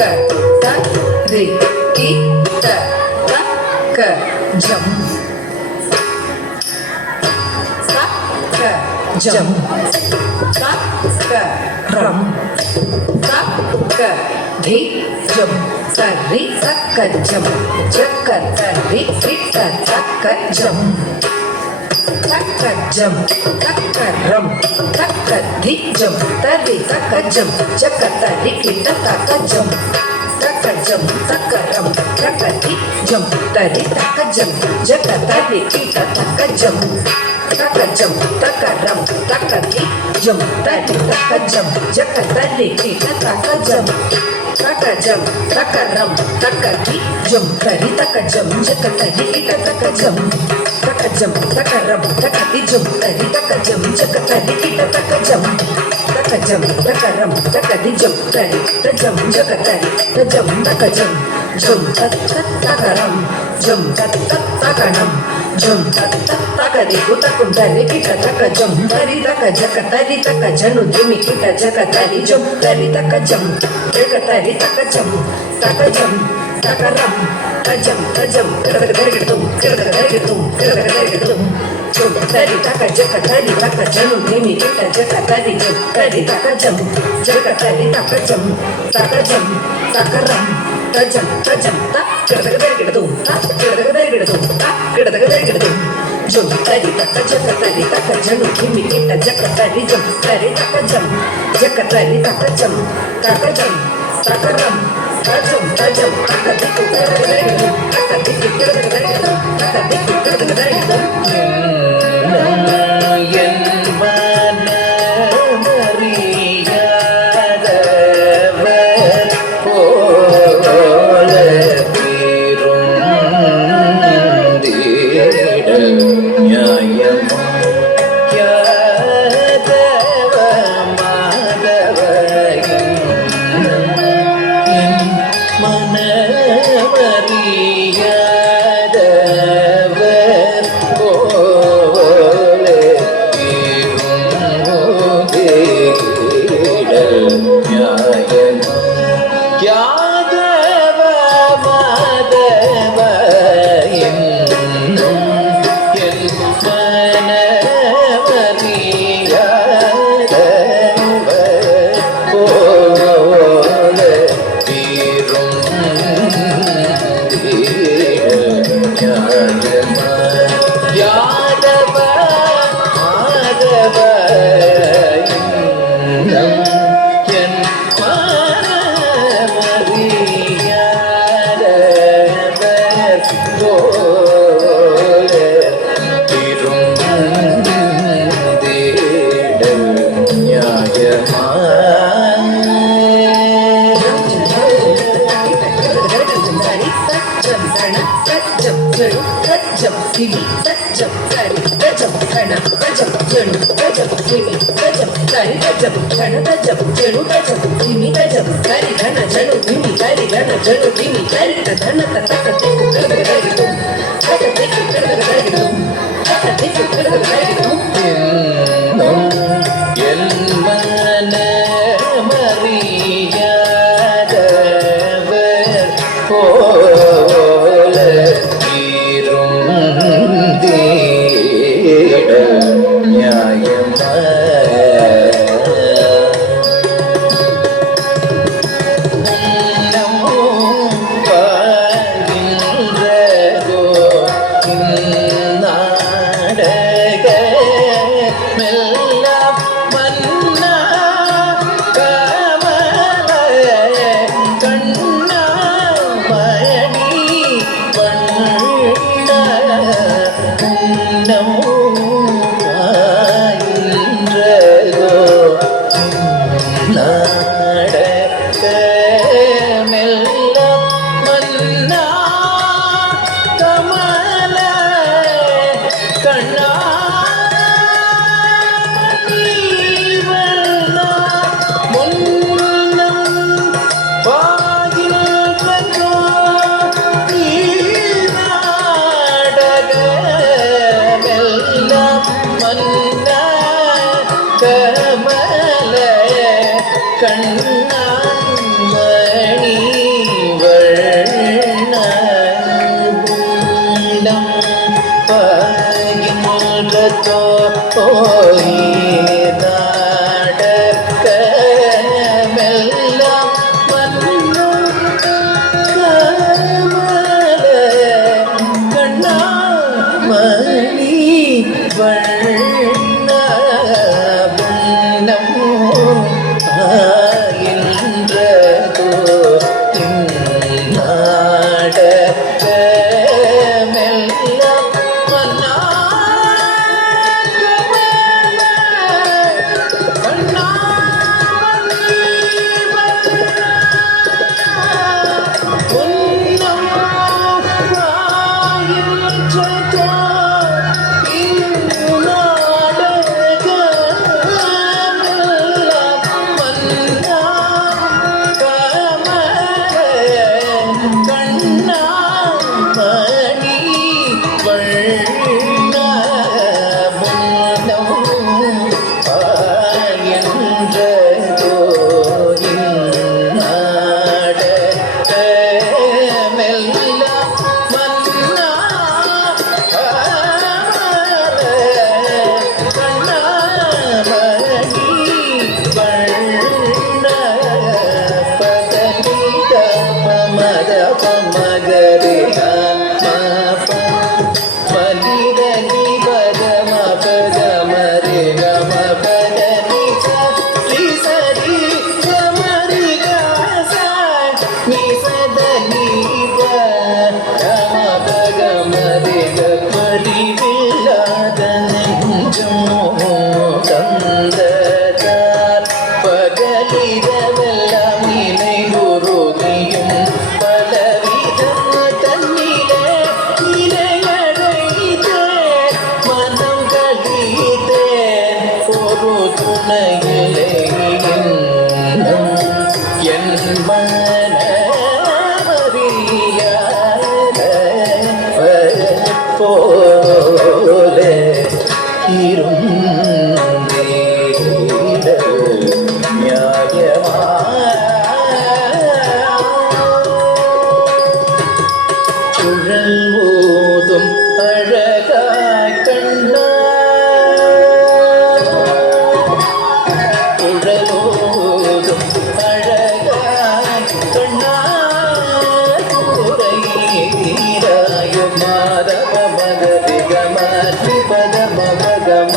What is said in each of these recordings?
ತ ರಿ ಕಿ ತ ತ ಕ ಜಂ ಸ ಕ ಜಂ ಸ ಕ ರಂ ಸ ಕ ಧಿ ಜಂ ಸರಿ ತಕ್ಕ ಜಂ ಜಕ್ಕ ತರಿ ಸಿಕ್ಕ ತಕ್ಕ ಜಂ ತಕ್ಕ ಜಂ ತಕ್ಕ ರಂ ತಕ್ಕ ಧಿ ಜಂ ತರಿ ತಕ್ಕ ಜಂ ಜಕ್ಕ ತರಿ ಕಿಟ್ಟ ತಕ್ಕ ಜಂ ತಕ್ಕ ಜಂ ತಕ್ಕ ರಂ ತಕ್ಕ ಧಿ ಜಂ ತರಿ ತಕ್ಕ ಜಂ ಜಕ್ಕ ತರಿ ಕಿಟ್ಟ ತಕ್ಕ ಜಂ ತಕ್ಕ ಜಂ ತಕ್ಕ ರಂ ತಕ್ಕ ಧಿ ಜಂ ತರಿ ತಕ್ಕ ಜಂ ಜಕ್ಕ ತರಿ ಕಿಟ್ಟ ತಕ್ಕ ಜಂ ತಕ್ಕ ಜಂ ತಕ್ಕ ರಂ ತಕ್ಕ ಧಿ ಜಂ ತರಿ ತಕ್ಕ ಜಂ ಜಕ್ಕ ತರಿ ಕಿಟ್ಟ ತಕ್ಕ ಜಂ ತಕ್ಕ ಜಂ ತಕ್ಕ ರಂ ತಕ್ಕ ಧಿ ಜಂ ತರಿ ತಕ್ಕ ಜಂ ಜಕ್ಕ ತರಿ ಕಿಟ್ಟ ತಕ್ಕ ಜಂ ತಕ್ಕ ಜಂ ತಕ್ಕ ರಂ ತಕ್ಕ ಧಿ ಜಂ ತರಿ ತ ಜಂ ಜಕ್ಕ ತರಿ ತ ಜಂ ತಕ್ಕ ಜಂ ಜಂ ತತ್ ತತ್ ತಕ್ಕ ರಂ ಜಂ ತತ್ ತತ್ ತಕ್ಕ ನಂ ಜಂ ತತ್ ತತ್ ತಕ್ಕ ರಿ ಕುತ ಕುಂತರಿ ಕಿಟ್ಟ ತಕ್ಕ ಜಂ ತರಿ ತಕ್ಕ ಜಕ್ಕ ತರಿ ತಕ್ಕ ಜನು ಧಿಮಿ ಕಿಟ್ಟ ಜಕ್ಕ ತರಿ ಜಂ ತರಿ ತಕ್ಕ ಜಂ ಜಕ್ಕ ತರಿ ತಕ್ಕ ಜಂ ತಕ್ಕ ಜಂ ತಕ್ಕ ರಂ ತಜಂ ತಜಂ ಕಡಗ ಕಡಗಿಡುಂ ಕಡಗ ಕಡಗಿಡುಂ ಕಡಗ ಕಡಗಿಡುಂ ಜಂ ತರಿ ತಕ್ಕ ಜಕ್ಕ ತರಿ ತಕ್ಕ ಜನು ಧಿಮಿ ಕಿಟ್ಟ ಜಕ್ಕ ತರಿ ಜಂ ತರಿ ತಕ್ಕ ಜಂ ಜಕ್ಕ ತರಿ ತಕ್ಕ ಜಂ ತಕ್ಕ ಜಂ ತಕ್ಕ ರಂ ತಜಂ ತಜಂ ತಕ್ ಕಡಗ ಕಡಗಿಡುಂ ತಕ್ ಕಡಗ ಕಡಗಿಡುಂ ತಕ್ ಕಡಗ ಕಡಗಿಡುಂ ಜಂ ತರಿ ತಕ್ಕ ಜಕ್ಕ ತರಿ ತಕ್ಕ ಜನು ಧಿಮಿ ಕಿಟ್ಟ ಜಕ್ಕ ತರಿ ಜಂ ತರಿ ತಕ್ಕ ಜಂ ಜಕ್ಕ ತರಿ ತಕ್ಕ ಜಂ ತಕ್ಕ ಜಂ ತಕ್ಕ ರಂ ತಜಂ ತಜಂ ತಕ್ಕ ದಿಕ್ಕು ಕಡಗ ಕಡಗಿಡುಂ ತಕ್ಕ ದಿಕ್ಕು ಕಡಗ ಕಡಗಿಡುಂ ತಕ್ಕ ದಿಕ್ಕು ಕಡಗ ಕಡಗಿಡುಂ ಮದ ಮಗರೆ ಮನಿದ ನಿ ಪದ ಮ ಪದ ಮರೆ ಗಮ ಪದ ನಿ ಶ್ರೀ ಸರಿ ಗಮರಿ ಗಾಸ ನಿ ಸದ ನಿ ಪ ಗಮ ಪಗ ಮರೆ ಗಮರಿ ವಿಲ್ಲದ ನೆಂಜಮೋ தந்ததார் பகலிரவெல்லாம் நினைவுறுதியும் பலவிதம் தன்னிலே நிலையடைத்தே மனம் கழித்தே ஒரு துணையிலே இன்னும் என் மனமறியாத போலே குழல் ஓதும் அழகாய் கண்டாய் குழலோதும் அழகாய் கண்டாய் குறையீராயும் மாதவ மகரி கம பத மகம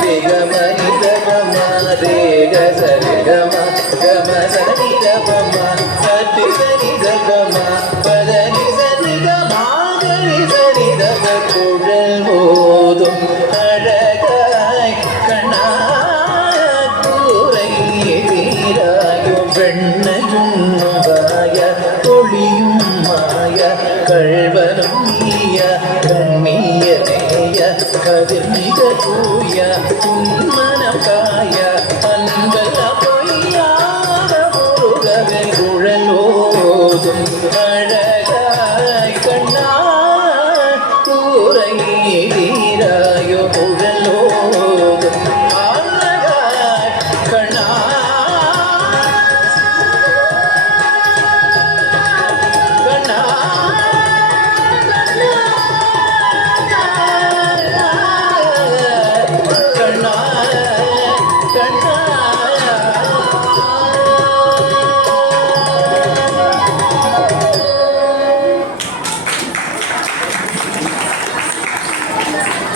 ரிகம நிதம ரேக சரி கம கம சரி கம சரி சரி கம பத நிசரி கமாகரி சரி தம குழல் ஓதும் அழகாய் கண்ணாக்குறை தீராயும் வெண்ணயுண்ணுவாய ஒளியும் மாய கள்வனும் நீய கண்ணியனேய கதிர்மிக தூய உன்மனம் காய அன்பல பொய்யாத முருகவே குழலோதும் அழகாய் கண்ணா கூரை தீராயோ குழலோதும் அழகாய் கண்ணா கண்ணா கண்ணா கண்ணா